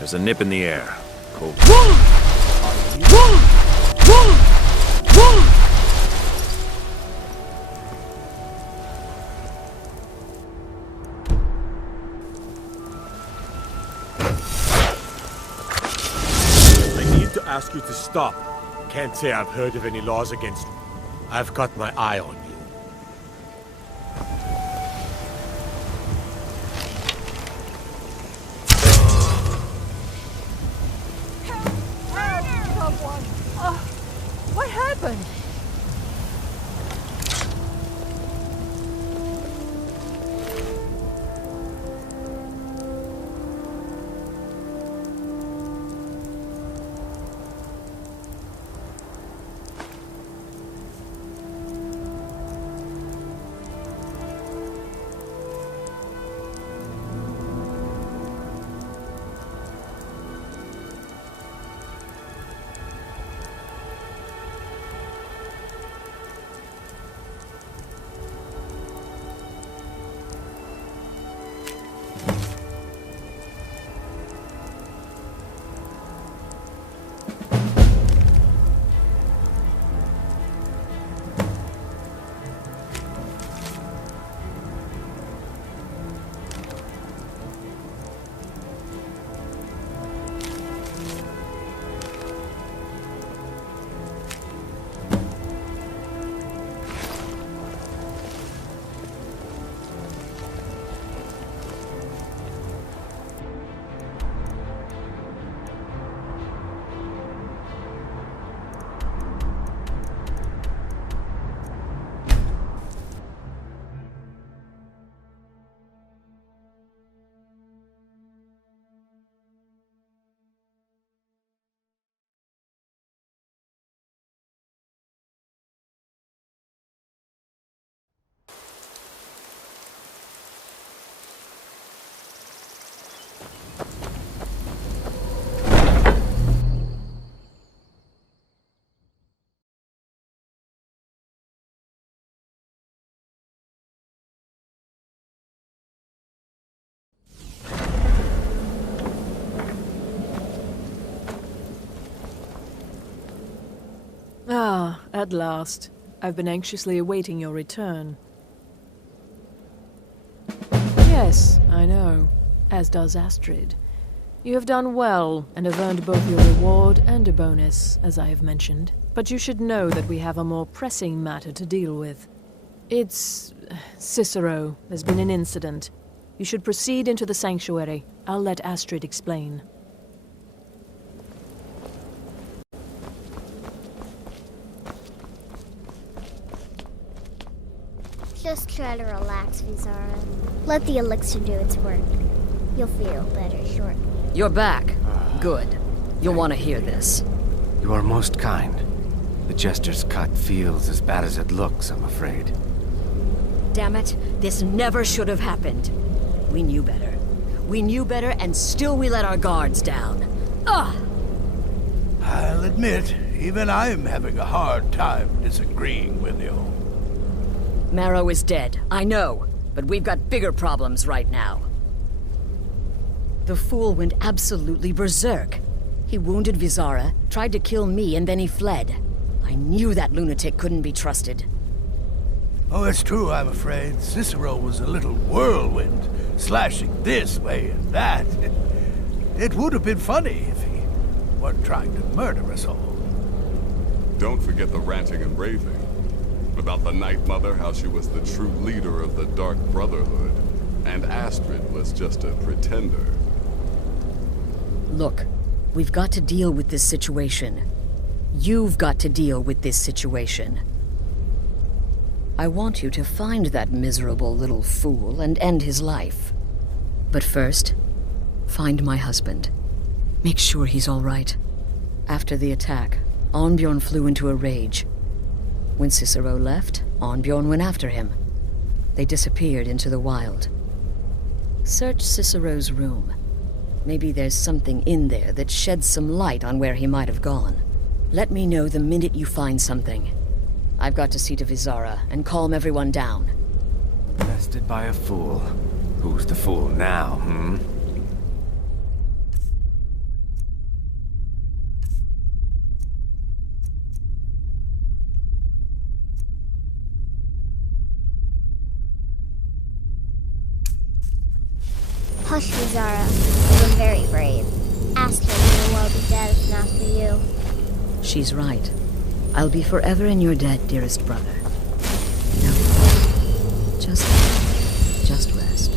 There's a nip in the air. Cold. I need to ask you to stop. Can't say I've heard of any laws against you. I've got my eye on you. What happened? Ah, at last. I've been anxiously awaiting your return. Yes, I know. As does Astrid. You have done well, and have earned both your reward and a bonus, as I have mentioned. But you should know that we have a more pressing matter to deal with. It's... Cicero. There's been an incident. You should proceed into the sanctuary. I'll let Astrid explain. Just try to relax, Vizara. Let the elixir do its work. You'll feel better shortly. You're back. Good. You'll want to hear this. You are most kind. The jester's cut feels as bad as it looks, I'm afraid. Damn it, this never should have happened. We knew better. We knew better, and still we let our guards down. Ugh! I'll admit, even I'm having a hard time disagreeing with you. Marrow is dead, I know, but we've got bigger problems right now. The fool went absolutely berserk. He wounded Vizara, tried to kill me, and then he fled. I knew that lunatic couldn't be trusted. Oh, it's true, I'm afraid. Cicero was a little whirlwind, slashing this way and that. It would have been funny if he weren't trying to murder us all. Don't forget the ranting and raving. About the Night Mother, how she was the true leader of the Dark Brotherhood, and Astrid was just a pretender. Look, we've got to deal with this situation. You've got to deal with this situation. I want you to find that miserable little fool and end his life. But first, find my husband. Make sure he's all right. After the attack, Arnbjorn flew into a rage. When Cicero left, Arnbjorn went after him. They disappeared into the wild. Search Cicero's room. Maybe there's something in there that sheds some light on where he might have gone. Let me know the minute you find something. I've got to see to Vizara and calm everyone down. Bested by a fool. Who's the fool now, Hush, Vizara. You were very brave. Astrid may well be dead if not for you. She's right. I'll be forever in your debt, dearest brother. Now, just rest.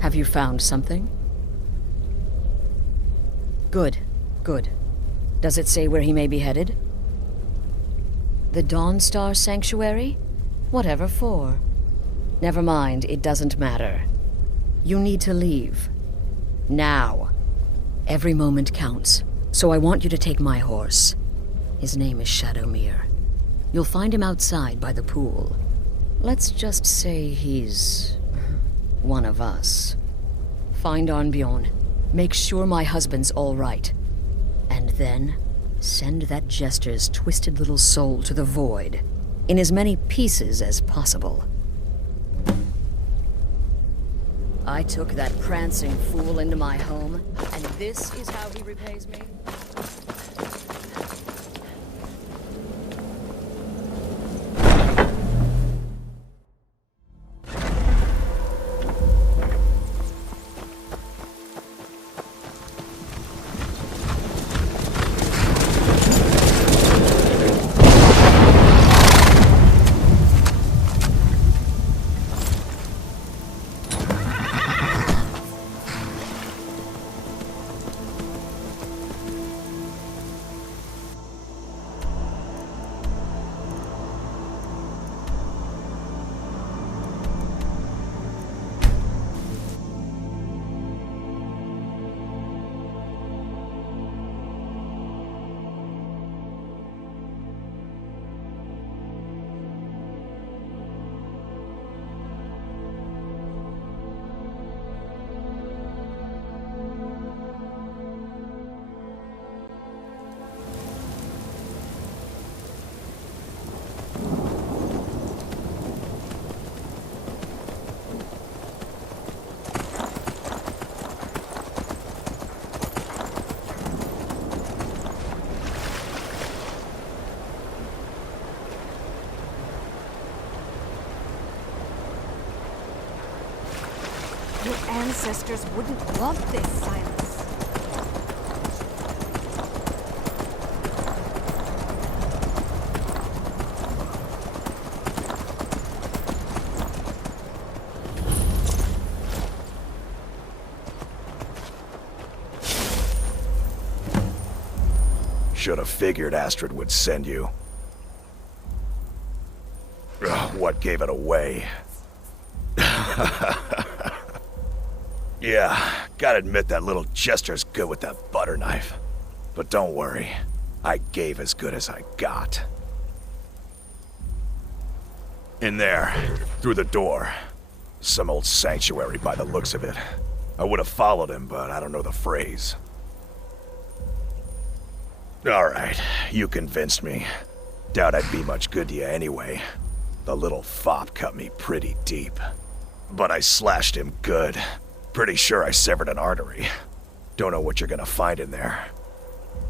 Have you found something? Good, good. Does it say where he may be headed? The Dawnstar Sanctuary? Whatever for. Never mind, it doesn't matter. You need to leave. Now. Every moment counts, so I want you to take my horse. His name is Shadowmere. You'll find him outside by the pool. Let's just say he's one of us. Find Arnbjorn. Make sure my husband's all right. And then, send that jester's twisted little soul to the void, in as many pieces as possible. I took that prancing fool into my home, and this is how he repays me? Your ancestors wouldn't want this, Silas. Should have figured Astrid would send you. Ugh, what gave it away? Yeah, gotta admit that little jester's good with that butter knife. But don't worry, I gave as good as I got. In there, through the door. Some old sanctuary by the looks of it. I would have followed him, but I don't know the phrase. Alright, you convinced me. Doubt I'd be much good to you anyway. The little fop cut me pretty deep. But I slashed him good. Pretty sure I severed an artery. Don't know what you're gonna find in there.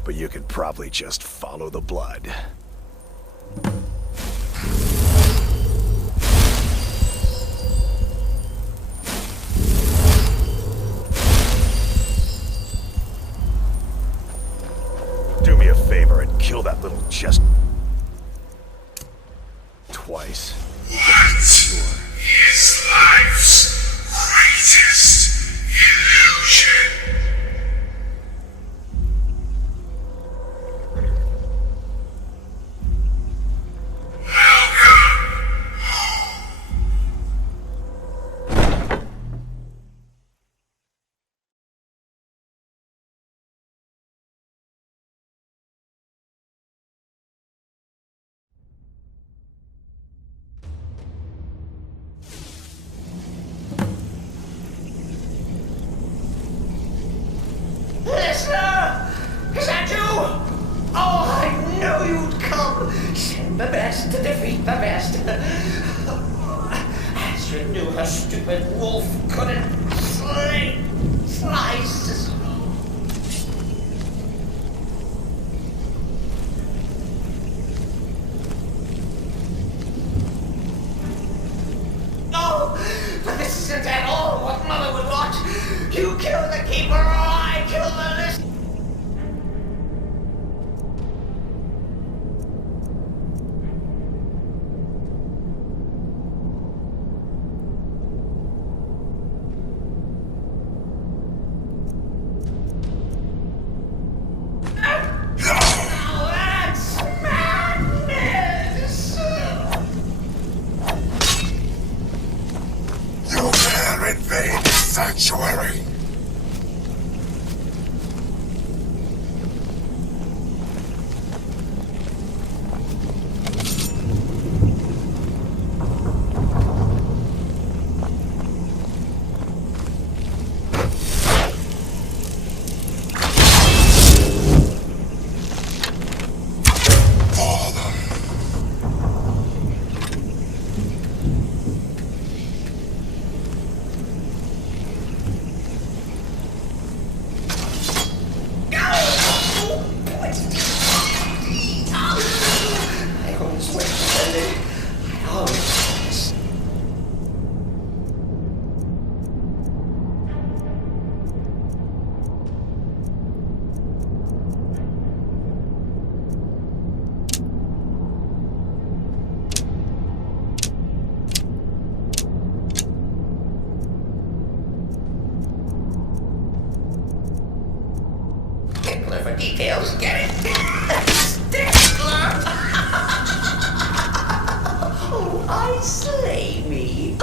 But you can probably just follow the blood. twice. What is life's greatest illusion? Listener! Is that you? Oh, I knew you'd come! Send the best to defeat the best. Astrid knew her stupid wolf couldn't slice. No! But this isn't at all what Mother would want! You kill the keeper or I kill the listener! Now that's madness! You dare invade the sanctuary! For details, get it? Stickler! Oh, I slay me.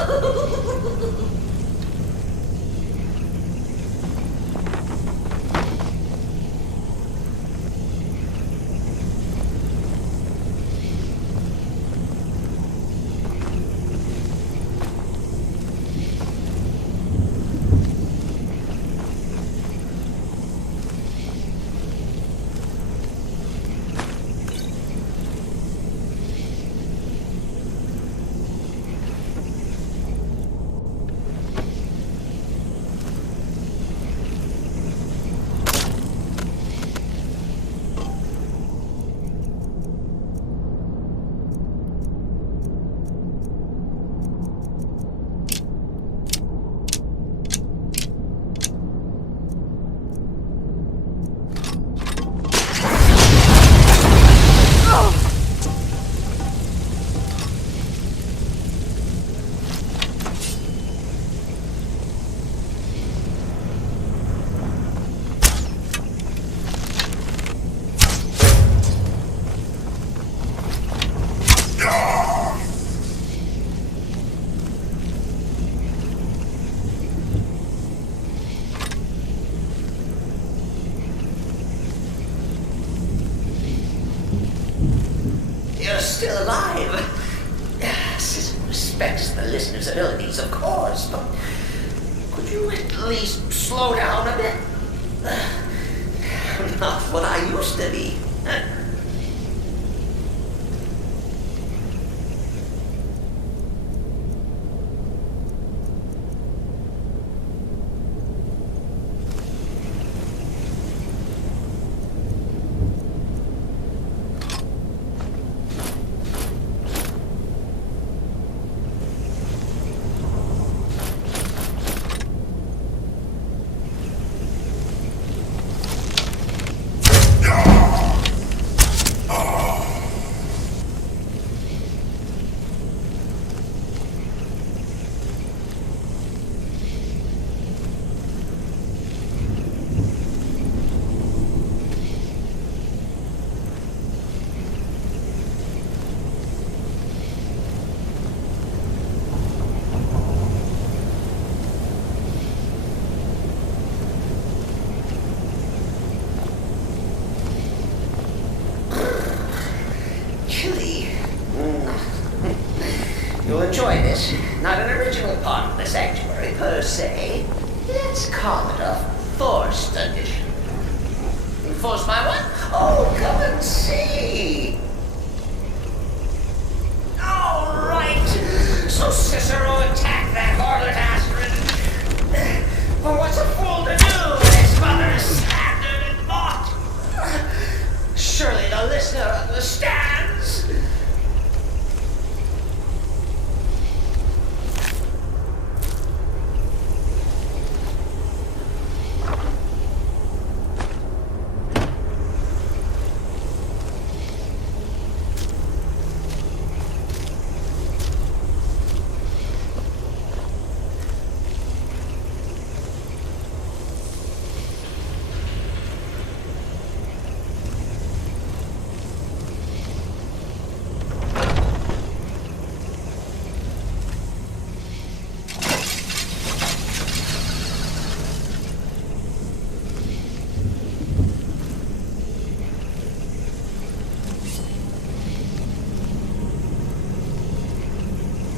Still alive. Scyrim respects the listener's abilities, of course, but could you at least slow down a bit? Not what I used to be. You'll enjoy this. Not an original part of the sanctuary per se. Let's call it a forced addition. Forced by what? Oh, come and see! All right. So Cicero attacked that harlot Astrid. But what's a fool to do when his mother is slandered and mocked? Surely the listener understands.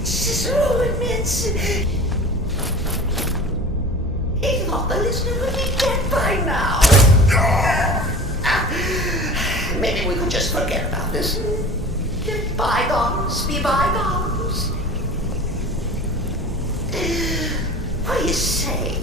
Cicero admits he thought the listener would be dead by now. Maybe we could just forget about this and let bygones be bygones. What do you say?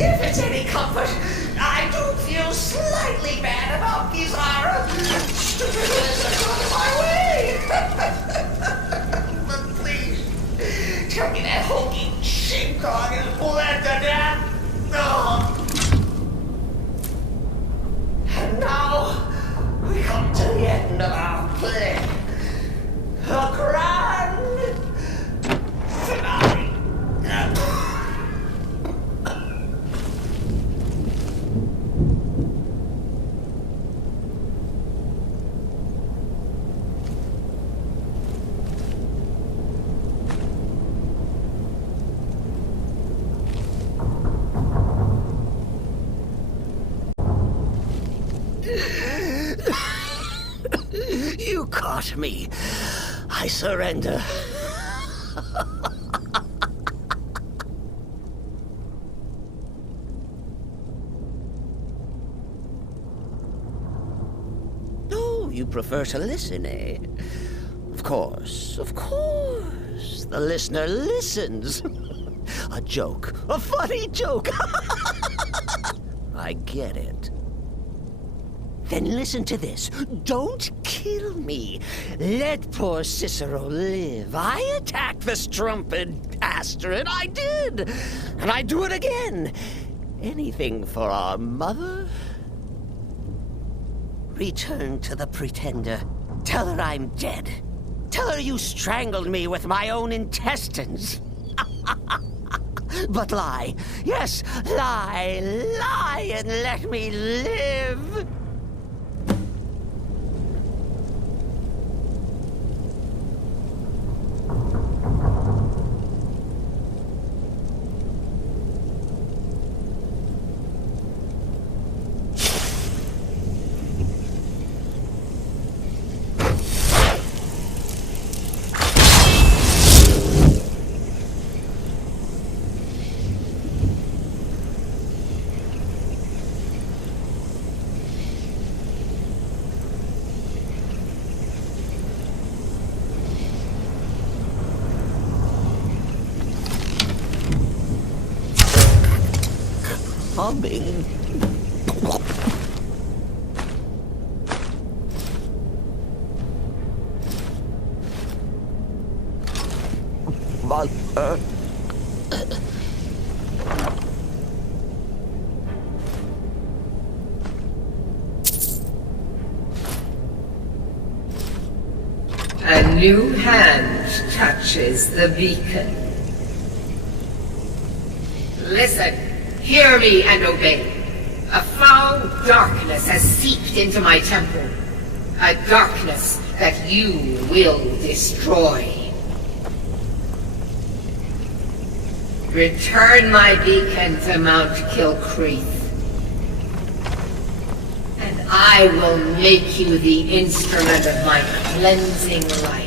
If it's any comfort, I do feel slightly bad about Gizara. Stupid listener got in my way. But please, tell me that hokey sheepdog is bled to death. Oh. And now, we come to the end of our play. A grand finale. You caught me. I surrender. Oh, you prefer to listen, eh? Of course, of course. The listener listens. A joke. A funny joke. I get it. Then listen to this. Don't kill me. Let poor Cicero live. I attacked the strumpet Astrid. I did. And I do it again. Anything for our mother? Return to the pretender. Tell her I'm dead. Tell her you strangled me with my own intestines. But lie. Yes, lie. Lie and let me live. charming. Mother. A new hand touches the beacon. Listen, hear me and obey. A foul darkness has seeped into my temple. A darkness that you will destroy. Return my beacon to Mount Kilcreath, and I will make you the instrument of my cleansing light.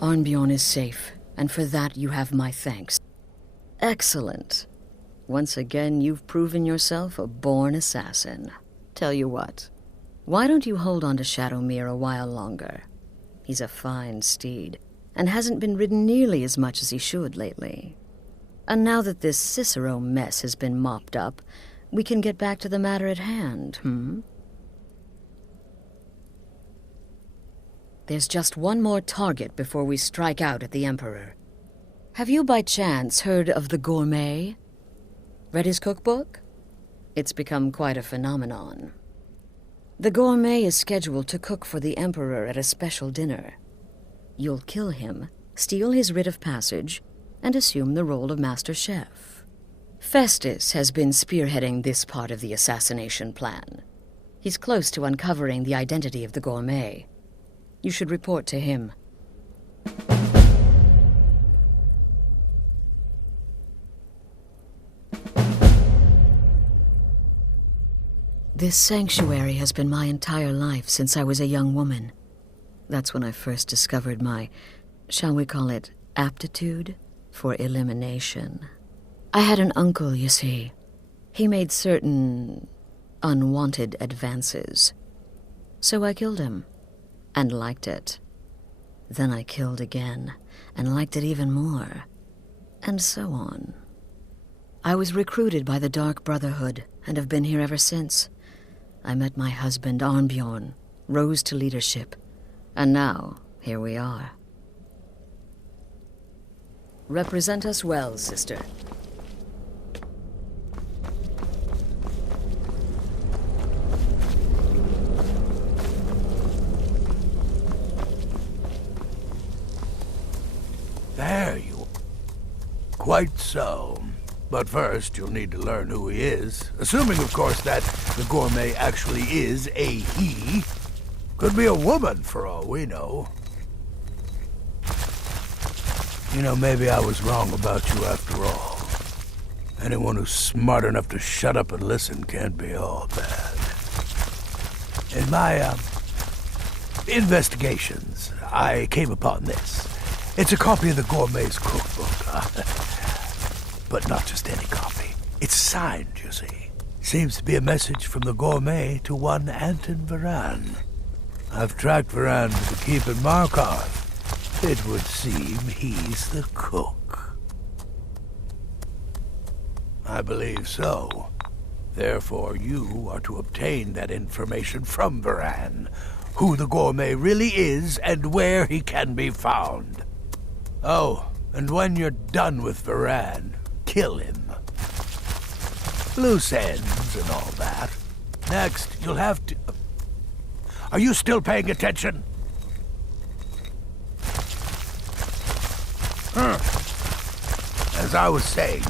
Arnbjorn is safe, and for that you have my thanks. Excellent. Once again, you've proven yourself a born assassin. Tell you what, why don't you hold on to Shadowmere a while longer? He's a fine steed, and hasn't been ridden nearly as much as he should lately. And now that this Cicero mess has been mopped up, we can get back to the matter at hand, There's just one more target before we strike out at the Emperor. Have you by chance heard of the Gourmet? Read his cookbook? It's become quite a phenomenon. The Gourmet is scheduled to cook for the Emperor at a special dinner. You'll kill him, steal his writ of passage, and assume the role of Master Chef. Festus has been spearheading this part of the assassination plan. He's close to uncovering the identity of the Gourmet. You should report to him. This sanctuary has been my entire life since I was a young woman. That's when I first discovered my, shall we call it, aptitude for elimination. I had an uncle, you see. He made certain unwanted advances. So I killed him. And liked it. Then I killed again, and liked it even more. And so on. I was recruited by the Dark Brotherhood, and have been here ever since. I met my husband, Arnbjorn, rose to leadership, and now, here we are. Represent us well, sister. There you are. Quite so. But first, you'll need to learn who he is. Assuming, of course, that the Gourmet actually is a he. Could be a woman, for all we know. You know, maybe I was wrong about you after all. Anyone who's smart enough to shut up and listen can't be all bad. In my, investigations, I came upon this. It's a copy of the Gourmet's cookbook. But not just any copy. It's signed, you see. Seems to be a message from the Gourmet to one Anton Varan. I've tracked Varan to the keep in Markov. It would seem he's the cook. I believe so. Therefore, you are to obtain that information from Varan, who the Gourmet really is and where he can be found. Oh, and when you're done with Varan, kill him. Loose ends and all that. Next, you'll have to... Are you still paying attention? As I was saying,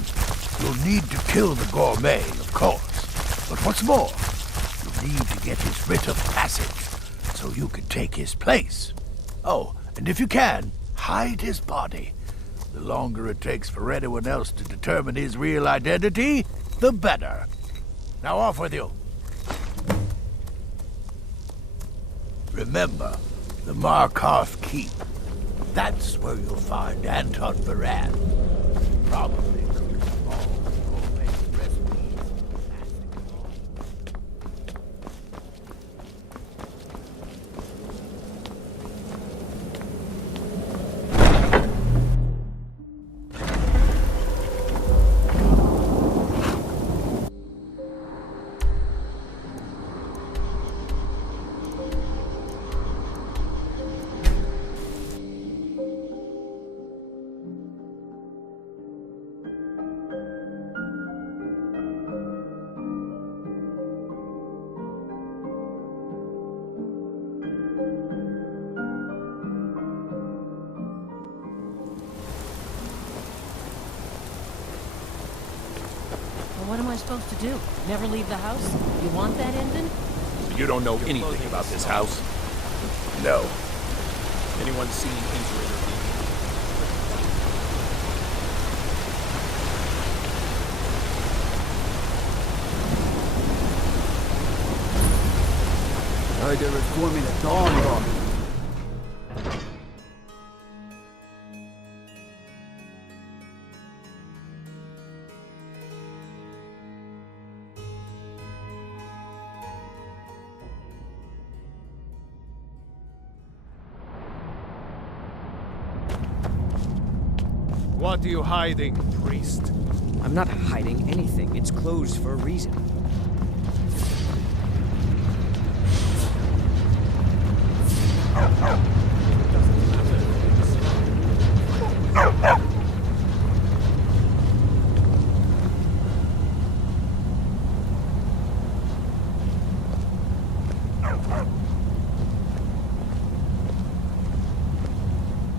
you'll need to kill the Gourmet, of course. But what's more, you'll need to get his writ of passage, so you can take his place. Oh, and if you can, hide his body. The longer it takes for anyone else to determine his real identity, the better. Now off with you. Remember, the Markov Keep. That's where you'll find Anton Varan. Probably cooking all the Gourmet recipes. What am I supposed to do? Never leave the house? You want that ending? You don't know anything about this house? No. Anyone seen injury or They were forming a dawn bomb. What are you hiding, priest? I'm not hiding anything. It's closed for a reason.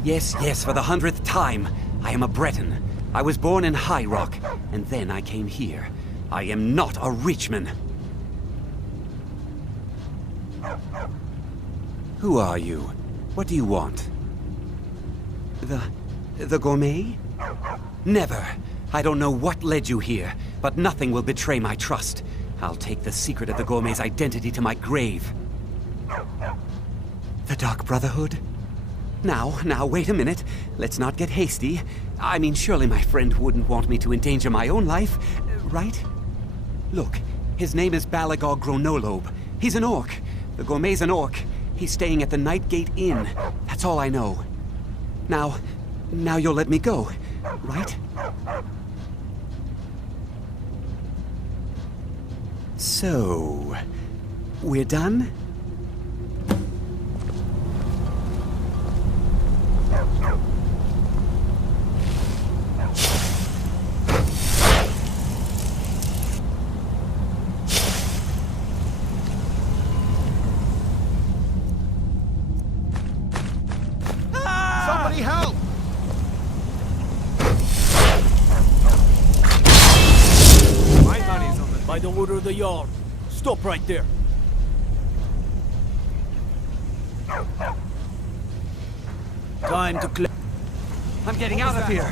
Yes, for the 100th time. I am a Breton. I was born in High Rock, and then I came here. I am not a Richman. Who are you? What do you want? The Gourmet? Never. I don't know what led you here, but nothing will betray my trust. I'll take the secret of the Gourmet's identity to my grave. The Dark Brotherhood? Now, wait a minute. Let's not get hasty. I mean, surely my friend wouldn't want me to endanger my own life, right? Look, his name is Balagog Gronolobe. He's an orc. The Gourmet's an orc. He's staying at the Nightgate Inn. That's all I know. Now you'll let me go, right? So, we're done? Somebody help! My money's on the... By the order of the Jarl. Stop right there. Time to clear. I'm getting out of here!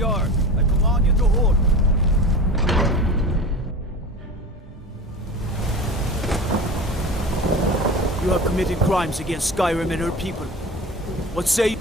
yard. I command you to hold. You have committed crimes against Skyrim and her people. What say you?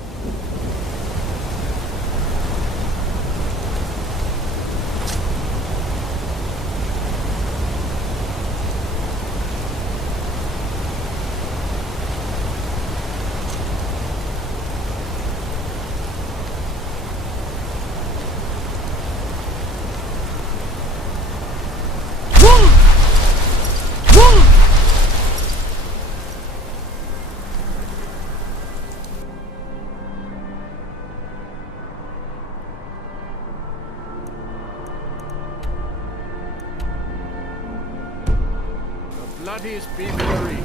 Bloodiest beef there is.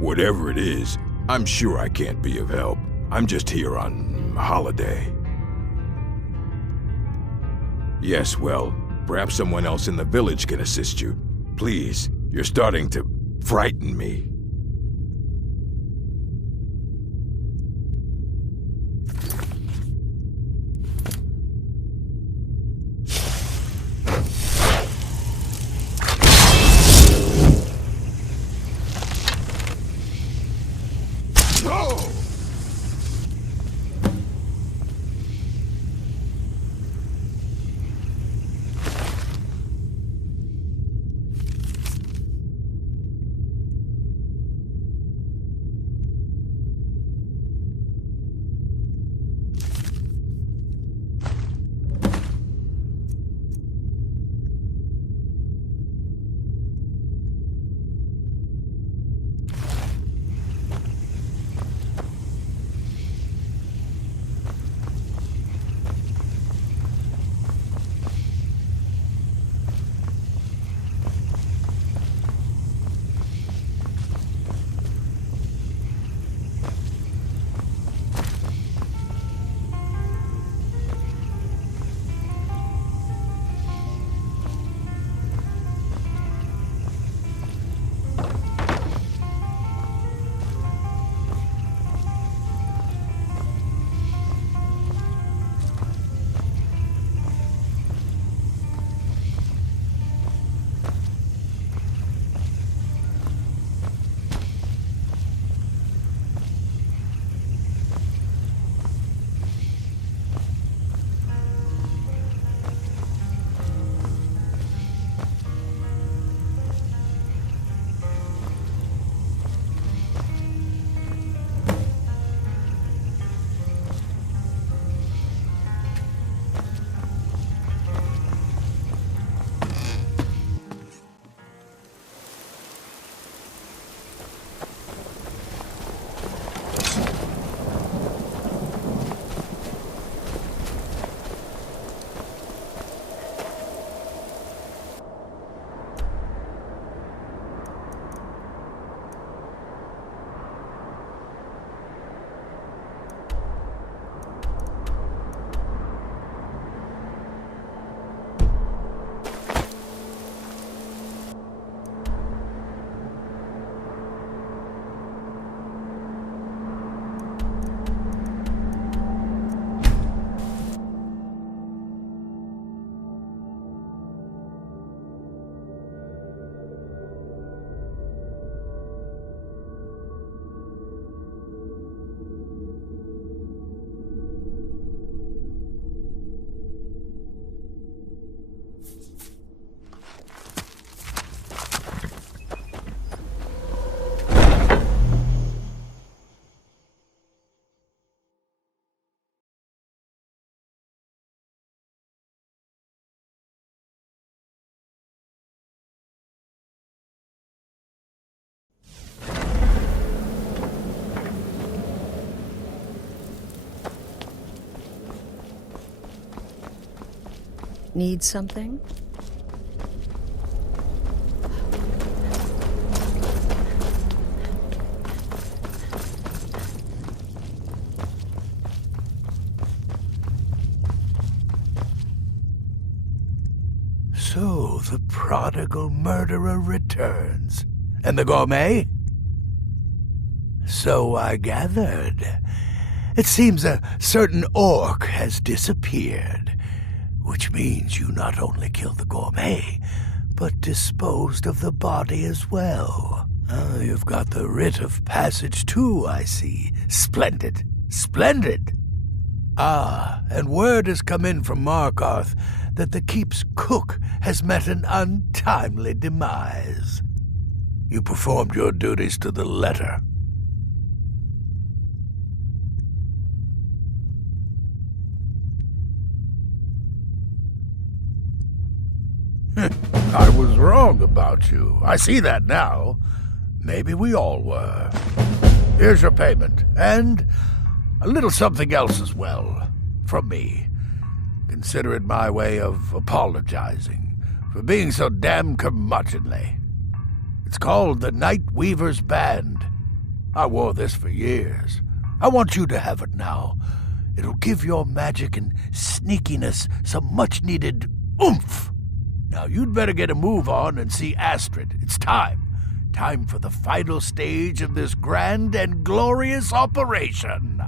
Whatever it is, I'm sure I can't be of help. I'm just here on holiday. Yes, well, perhaps someone else in the village can assist you. Please, you're starting to frighten me. Need something? So, the prodigal murderer returns. And the gourmet? So I gathered. It seems a certain orc has disappeared, which means you not only killed the gourmet, but disposed of the body as well. You've got the writ of passage too, I see. Splendid. Splendid! Ah, and word has come in from Markarth that the keep's cook has met an untimely demise. You performed your duties to the letter. I was wrong about you. I see that now. Maybe we all were. Here's your payment, and a little something else as well, from me. Consider it my way of apologizing for being so damn curmudgeonly. It's called the Night Weaver's Band. I wore this for years. I want you to have it now. It'll give your magic and sneakiness some much-needed oomph. Now you'd better get a move on and see Astrid. It's time. Time for the final stage of this grand and glorious operation.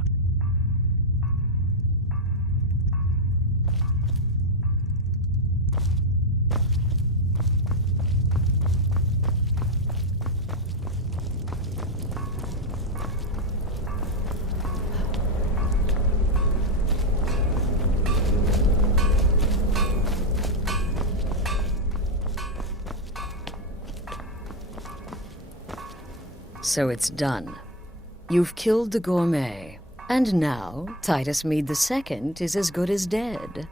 So it's done. You've killed the gourmet, and now Titus Mead II is as good as dead.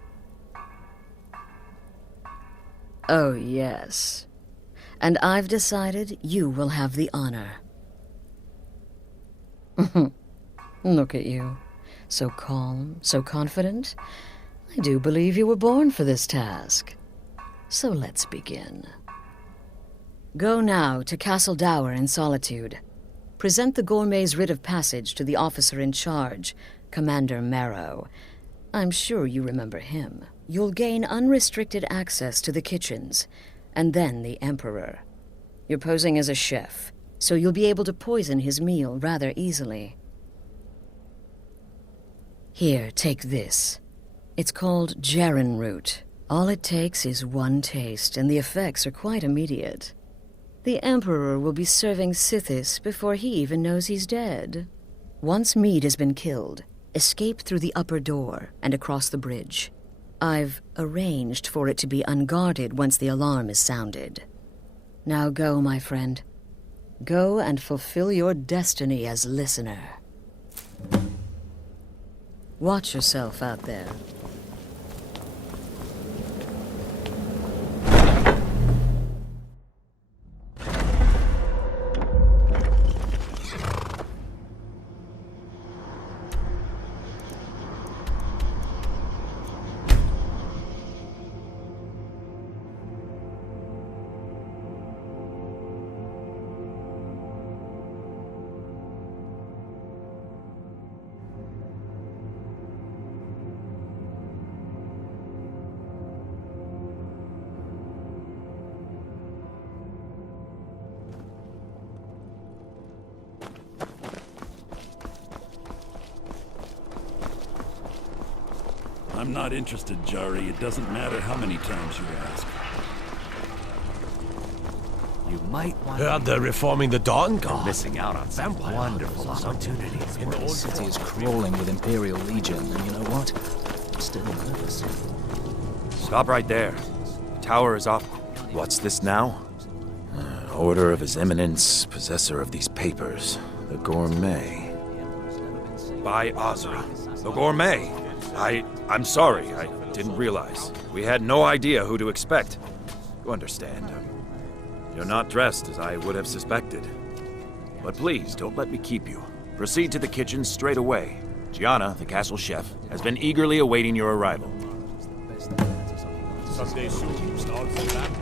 Oh, yes. And I've decided you will have the honor. Look at you. So calm, so confident. I do believe you were born for this task. So let's begin. Go now to Castle Dower in Solitude. Present the gourmet's writ of passage to the officer in charge, Commander Marrow. I'm sure you remember him. You'll gain unrestricted access to the kitchens, and then the Emperor. You're posing as a chef, so you'll be able to poison his meal rather easily. Here, take this. It's called Jaren root. All it takes is one taste, and the effects are quite immediate. The Emperor will be serving Sithis before he even knows he's dead. Once Mead has been killed, escape through the upper door and across the bridge. I've arranged for it to be unguarded once the alarm is sounded. Now go, my friend. Go and fulfill your destiny as listener. Watch yourself out there. I'm not interested, Jari. It doesn't matter how many times you ask. You might want Heard they're reforming the Dawn Guard. missing out on some wonderful opportunities. The city is crawling with Imperial Legion, and you know what? I'm still nervous. Stop right there. The tower is off. What's this now? Order of His Eminence, possessor of these papers, the Gourmet. By Azra. The Gourmet. I'm sorry. I didn't realize. We had no idea who to expect. You understand. You're not dressed as I would have suspected. But please, don't let me keep you. Proceed to the kitchen straight away. Gianna, the castle chef, has been eagerly awaiting your arrival. Someday soon, when all the land.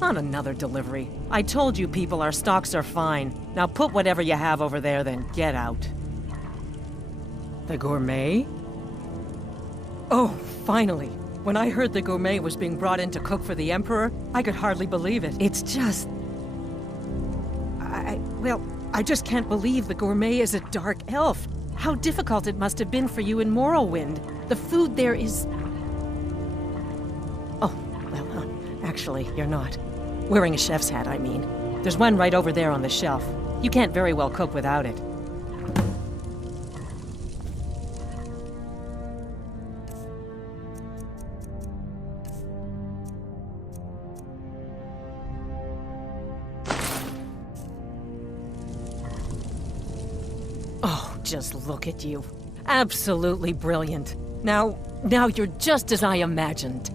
Not another delivery. I told you people our stocks are fine. Now put whatever you have over there, then get out. The gourmet? Oh, finally. When I heard the gourmet was being brought in to cook for the Emperor, I could hardly believe it. It's just... I just can't believe the gourmet is a dark elf. How difficult it must have been for you in Morrowind. The food there is... Oh, well, actually, you're not. Wearing a chef's hat, I mean. There's one right over there on the shelf. You can't very well cook without it. Oh, just look at you. Absolutely brilliant. Now you're just as I imagined.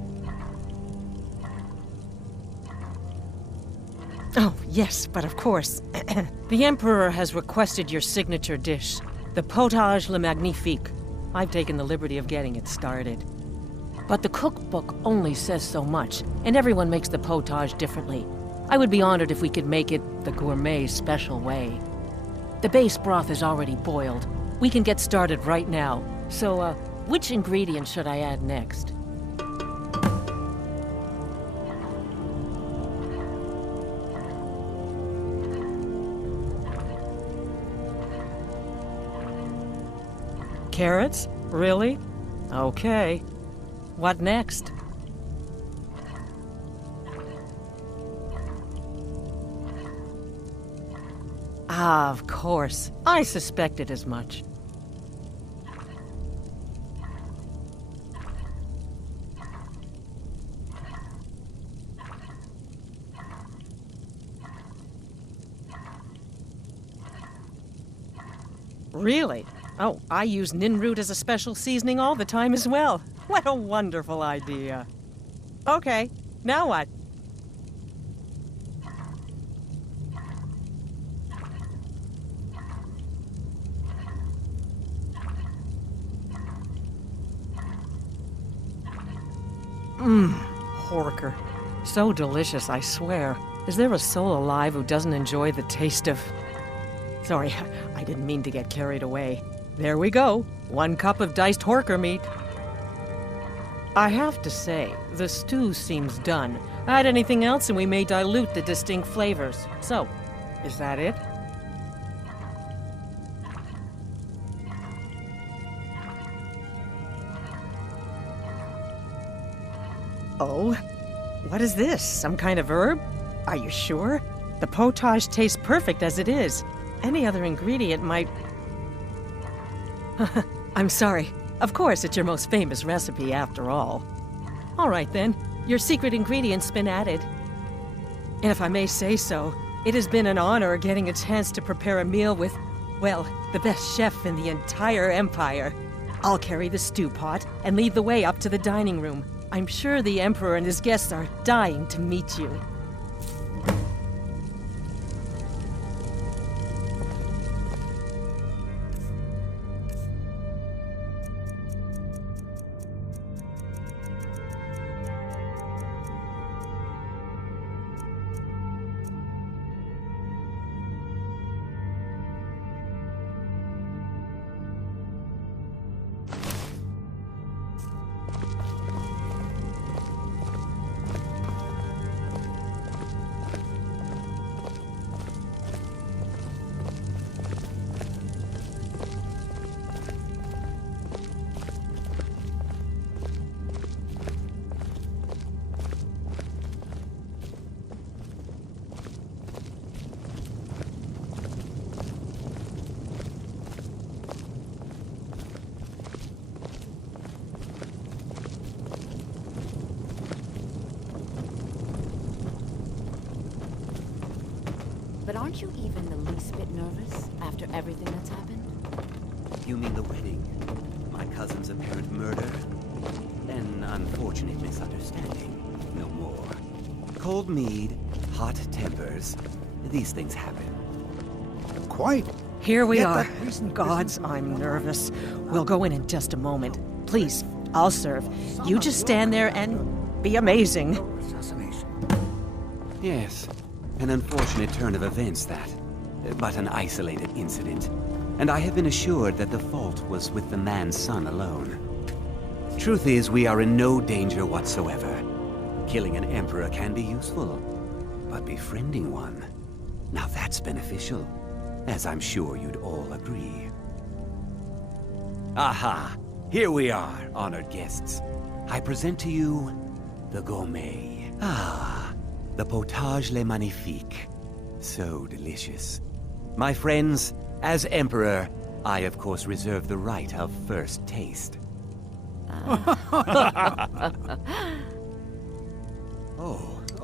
Oh, yes, but of course. The Emperor has requested your signature dish, the potage le magnifique. I've taken the liberty of getting it started. But the cookbook only says so much, and everyone makes the potage differently. I would be honored if we could make it the gourmet special way. The base broth is already boiled. We can get started right now. So, which ingredient should I add next? Carrots? Really? Okay. What next? Ah, of course. I suspected as much. Really? Oh, I use Nirn root as a special seasoning all the time as well. What a wonderful idea. Okay, now what? Horker. So delicious, I swear. Is there a soul alive who doesn't enjoy the taste of... Sorry, I didn't mean to get carried away. There we go. 1 cup of diced horker meat. I have to say, the stew seems done. Add anything else and we may dilute the distinct flavors. So, is that it? Oh? What is this? Some kind of herb? Are you sure? The potage tastes perfect as it is. Any other ingredient might... I'm sorry. Of course, it's your most famous recipe after all. All right then, your secret ingredient's been added. And if I may say so, it has been an honor getting a chance to prepare a meal with, well, the best chef in the entire Empire. I'll carry the stew pot and lead the way up to the dining room. I'm sure the Emperor and his guests are dying to meet you. But aren't you even the least bit nervous after everything that's happened? You mean the wedding? My cousin's apparent murder? An unfortunate misunderstanding. no more. Cold mead, hot tempers. These things happen. Quite. Here we Yet are. that recent Gods, I'm nervous. We'll go in just a moment. Please, I'll serve. You just stand there and be amazing. Yes, an unfortunate turn of events that. But an isolated incident. And I have been assured that the fault was with the man's son alone. Truth is, we are in no danger whatsoever. Killing an emperor can be useful, but befriending one, now that's beneficial, as I'm sure you'd all agree. Aha! Here we are, honored guests. I present to you the gourmet. Ah, the potage le magnifique. So delicious. My friends, as Emperor, I of course reserve the right of first taste.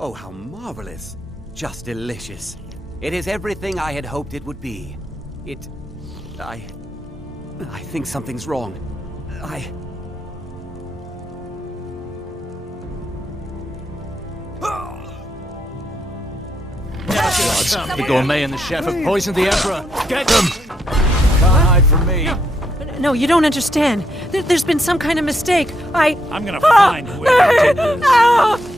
Oh, how marvelous. Just delicious. It is everything I had hoped it would be. I think something's wrong. The gourmet and the chef have poisoned the Emperor. Get them! Can't hide from me. No, you don't understand. There's been some kind of mistake. I'm gonna find whoever did this.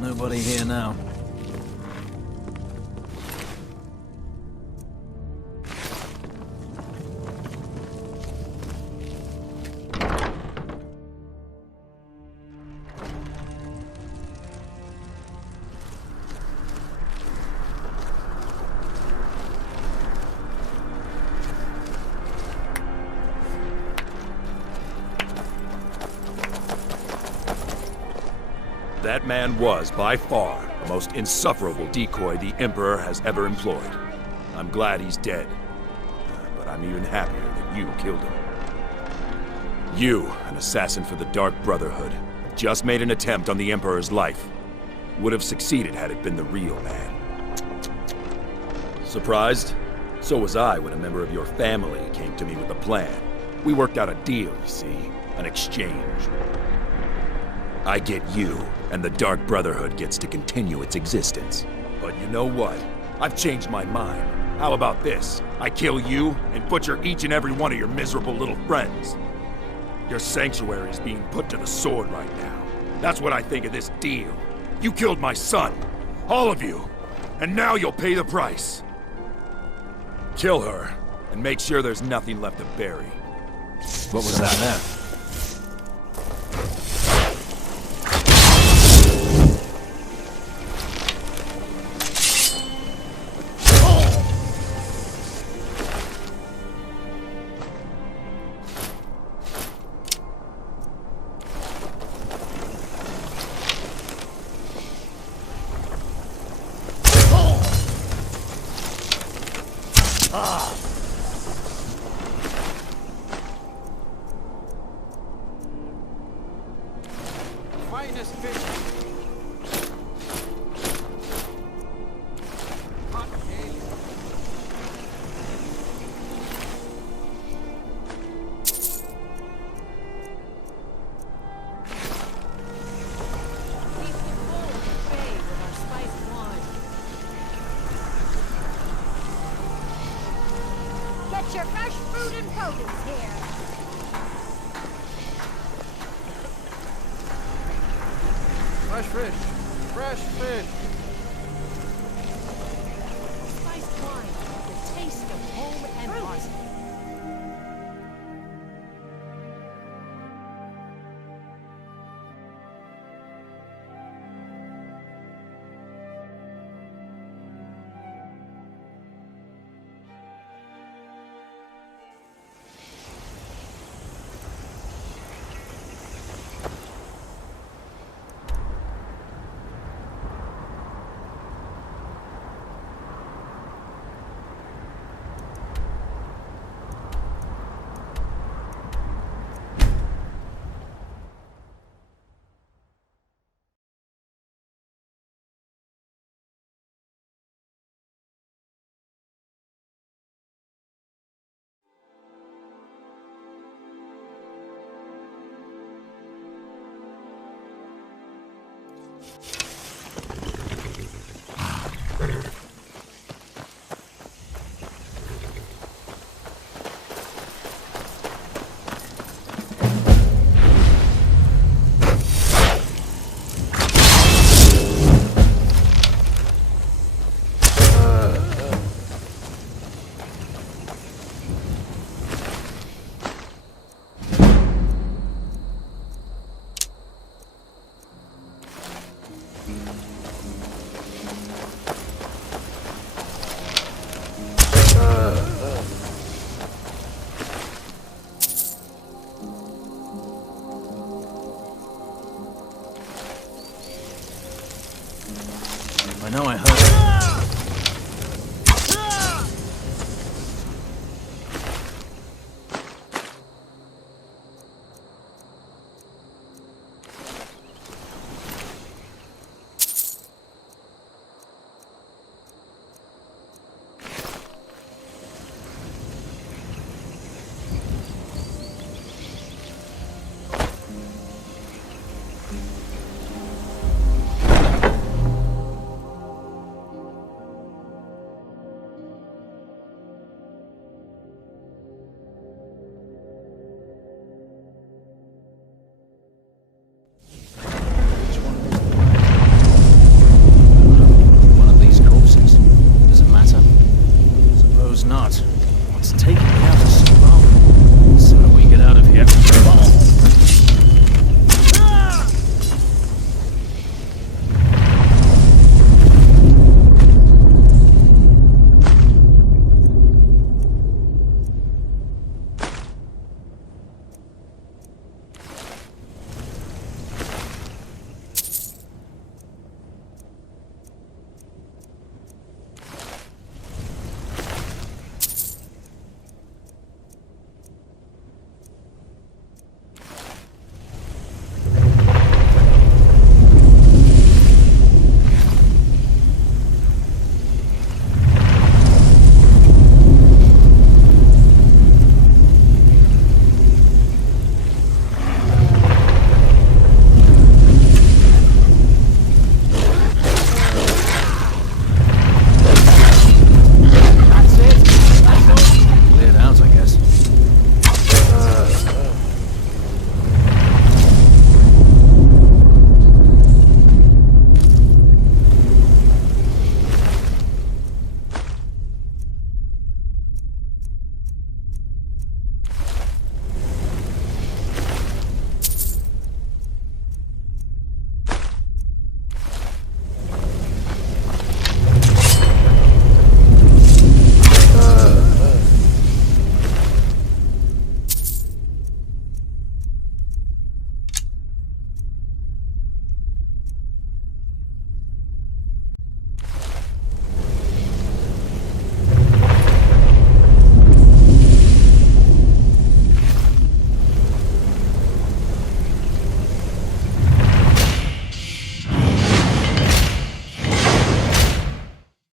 Nobody here now. That man was, by far, the most insufferable decoy the Emperor has ever employed. I'm glad he's dead. But I'm even happier that you killed him. You, an assassin for the Dark Brotherhood, just made an attempt on the Emperor's life. Would have succeeded had it been the real man. Surprised? So was I when a member of your family came to me with a plan. We worked out a deal, you see. An exchange. I get you, and the Dark Brotherhood gets to continue its existence. But you know what? I've changed my mind. How about this? I kill you, and butcher each and every one of your miserable little friends. Your sanctuary is being put to the sword right now. That's what I think of this deal. You killed my son. All of you. And now you'll pay the price. Kill her, and make sure there's nothing left to bury. What was that now? Finest fish. Hot ale. Get your fresh fruit and produce here. Fresh fish. Fresh fish. Spiced wine, the taste of home and heart.